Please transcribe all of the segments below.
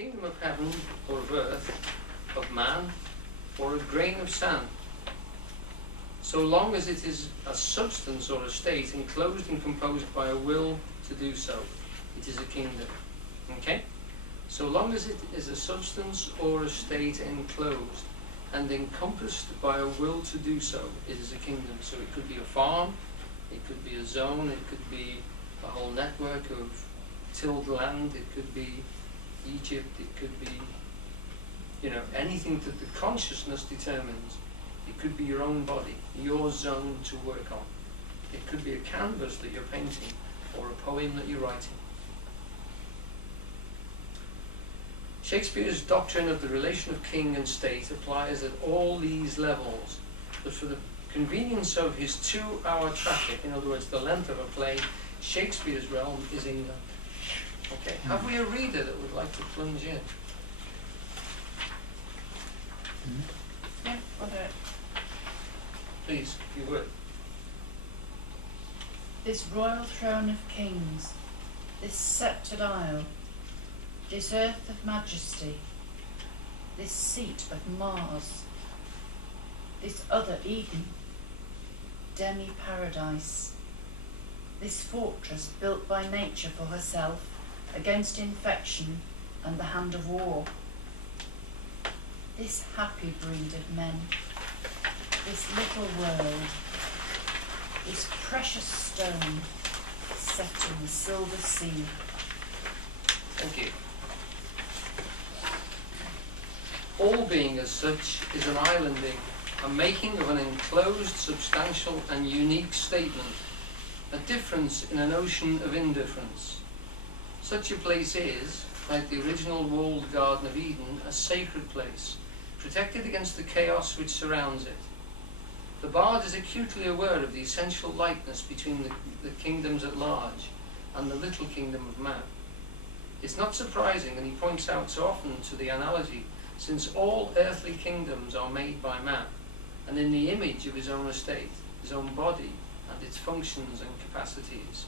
kingdom of heaven or of earth, of man, or a grain of sand, so long as it is a substance or a state enclosed and composed by a will to do so, it is a kingdom. Okay? So long as it is a substance or a state enclosed and encompassed by a will to do so, it is a kingdom. So it could be a farm, it could be a zone, it could be a whole network of tilled land, it could be Egypt, it could be, anything that the consciousness determines. It could be your own body, your zone to work on. It could be a canvas that you're painting or a poem that you're writing. Shakespeare's doctrine of the relation of king and state applies at all these levels, but for the convenience of his 2-hour traffic, in other words, the length of a play, Shakespeare's realm is England. Okay, have we a reader that would like to plunge in? Yeah, I'll do it. Please, if you would. This royal throne of kings, this sceptred isle, this earth of majesty, this seat of Mars, this other Eden, demi-paradise, this fortress built by nature for herself against infection and the hand of war, this happy breed of men, this little world, this precious stone set in the silver sea. Thank you. All being as such is an islanding, a making of an enclosed, substantial and unique statement, a difference in an ocean of indifference. Such a place is, like the original walled Garden of Eden, a sacred place, protected against the chaos which surrounds it. The bard is acutely aware of the essential likeness between the kingdoms at large and the little kingdom of man. It's not surprising, and he points out so often to the analogy, since all earthly kingdoms are made by man, and in the image of his own estate, his own body, and its functions and capacities.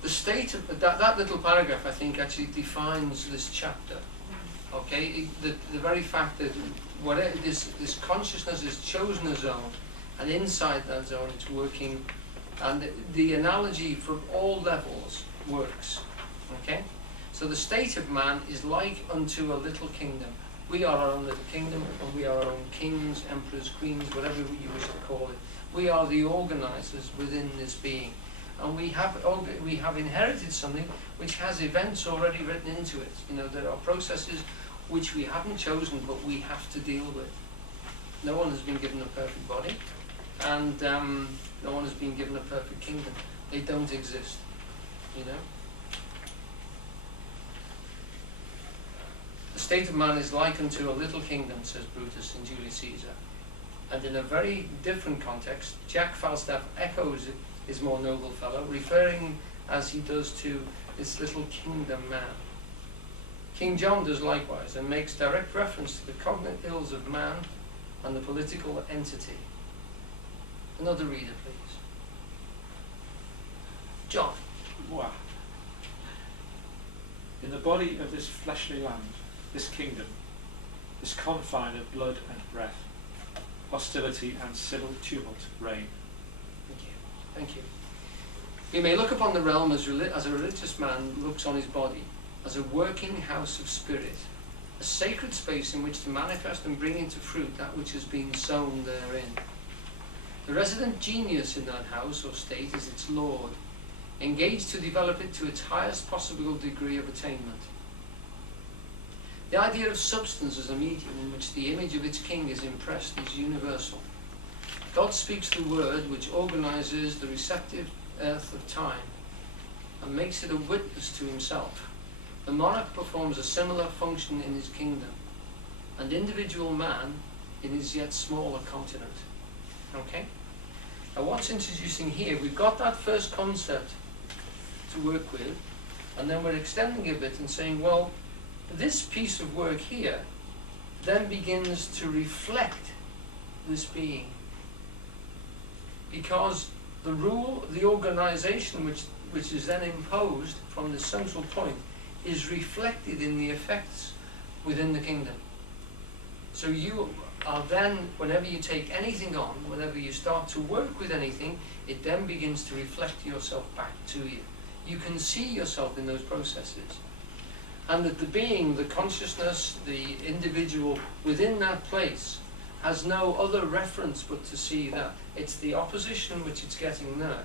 The state of that little paragraph, I think, actually defines this chapter. Okay, the very fact that whatever this consciousness has chosen a zone, and inside that zone it's working, and the analogy from all levels works. Okay, so the state of man is like unto a little kingdom. We are our own little kingdom, and we are our own kings, emperors, queens, whatever you wish to call it. We are the organizers within this being. And we have inherited something which has events already written into it. There are processes which we haven't chosen, but we have to deal with. No one has been given a perfect body, and no one has been given a perfect kingdom. They don't exist, The state of man is like unto a little kingdom, says Brutus in Julius Caesar. And in a very different context, Jack Falstaff echoes his more noble fellow, referring as he does to this little kingdom man. King John does likewise, and makes direct reference to the cognate ills of man and the political entity. Another reader, please. John. Wow. In the body of this fleshly land, this kingdom, this confine of blood and breath, hostility and civil tumult reign. Thank you. We may look upon the realm as a religious man looks on his body, as a working house of spirit, a sacred space in which to manifest and bring into fruit that which has been sown therein. The resident genius in that house or state is its lord, engaged to develop it to its highest possible degree of attainment. The idea of substance as a medium in which the image of its king is impressed is universal. God speaks the word which organizes the receptive earth of time and makes it a witness to himself. The monarch performs a similar function in his kingdom, and individual man in his yet smaller continent. Okay? Now what's introducing here, we've got that first concept to work with, and then we're extending a bit and saying, well, this piece of work here then begins to reflect this being. Because the rule, the organization which which is then imposed from the central point, is reflected in the effects within the kingdom. So you are then, whenever you take anything on, whenever you start to work with anything, it then begins to reflect yourself back to you. You can see yourself in those processes. And that the being, the consciousness, the individual within that place has no other reference but to see that. It's the opposition which it's getting there,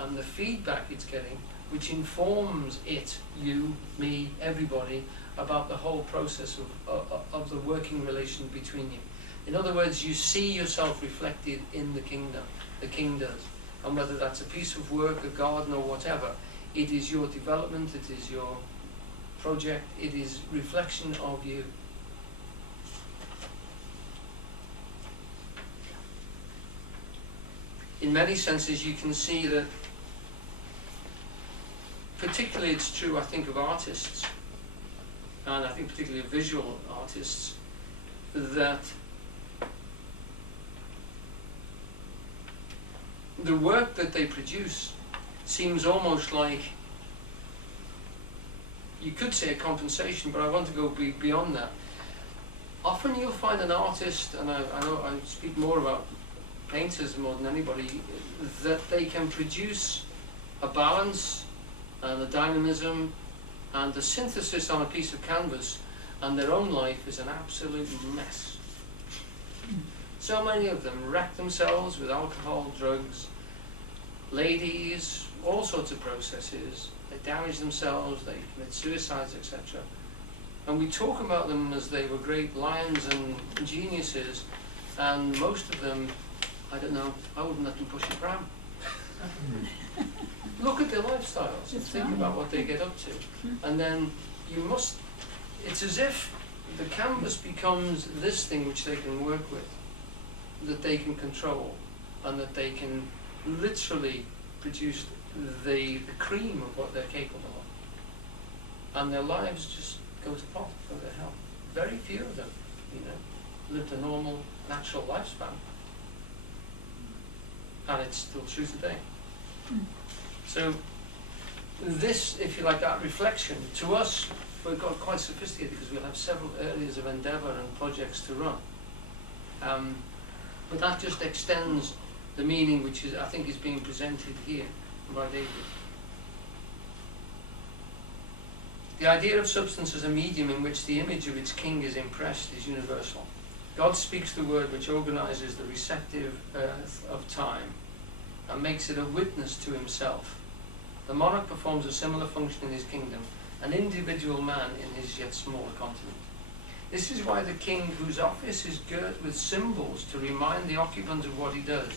and the feedback it's getting, which informs it, you, me, everybody, about the whole process of the working relation between you. In other words, you see yourself reflected in the kingdom. The king does. And whether that's a piece of work, a garden, or whatever, it is your development, it is your project, it is reflection of you. In many senses, you can see that, particularly it's true, I think, of artists, and I think particularly of visual artists, that the work that they produce seems almost like, you could say a compensation, but I want to go beyond that. Often you'll find an artist, and I know I speak more about painters more than anybody, that they can produce a balance and a dynamism and a synthesis on a piece of canvas, and their own life is an absolute mess. So many of them wreck themselves with alcohol, drugs, ladies, all sorts of processes. They damage themselves, they commit suicides, etc. And we talk about them as they were great lions and geniuses, and most of them, I don't know, I wouldn't let them push a pram. Look at their lifestyles and think about what they get up to. And then you must, it's as if the canvas becomes this thing which they can work with, that they can control, and that they can literally produce the cream of what they're capable of. And their lives just go to pot, go to hell. Very few of them, lived a normal, natural lifespan. And it's still true today. So this, if you like, that reflection, to us, we've got quite sophisticated because we'll have several areas of endeavour and projects to run. But that just extends the meaning which is, I think, is being presented here by David. The idea of substance as a medium in which the image of its king is impressed is universal. God speaks the word which organizes the receptive earth of time and makes it a witness to himself. The monarch performs a similar function in his kingdom, an individual man in his yet smaller continent. This is why the king, whose office is girt with symbols to remind the occupant of what he does,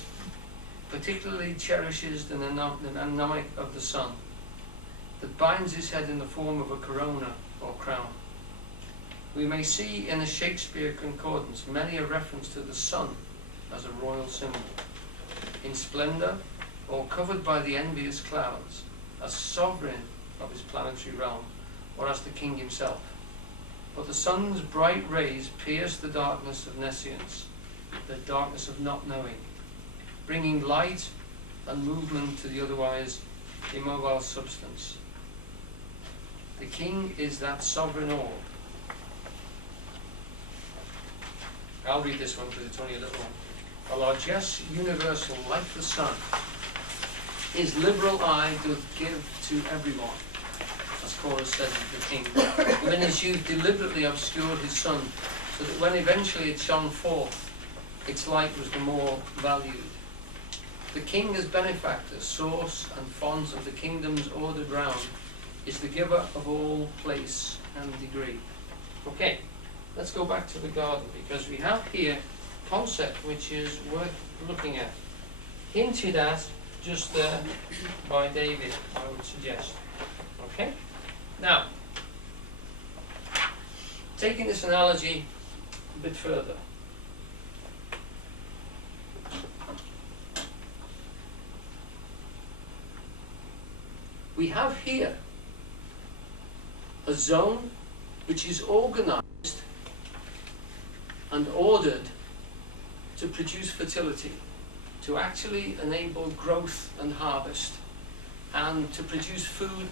particularly cherishes the mnemonic of the sun, that binds his head in the form of a corona or crown. We may see in a Shakespeare concordance many a reference to the sun as a royal symbol, in splendour or covered by the envious clouds, as sovereign of his planetary realm, or as the king himself. But the sun's bright rays pierce the darkness of nescience, the darkness of not knowing, bringing light and movement to the otherwise immobile substance. The king is that sovereign orb. I'll read this one because it's only a little one. A largesse universal like the sun, his liberal eye doth give to everyone, as Chorus says of the king, who in his youth deliberately obscured his sun, so that when eventually it shone forth, its light was the more valued. The king as benefactor, source and font of the kingdom's ordered round, is the giver of all place and degree. Okay, let's go back to the garden, because we have here a concept which is worth looking at. Hinted at just there by David, I would suggest. Okay? Now, taking this analogy a bit further. We have here a zone which is organized and ordered to produce fertility, to actually enable growth and harvest. and to produce food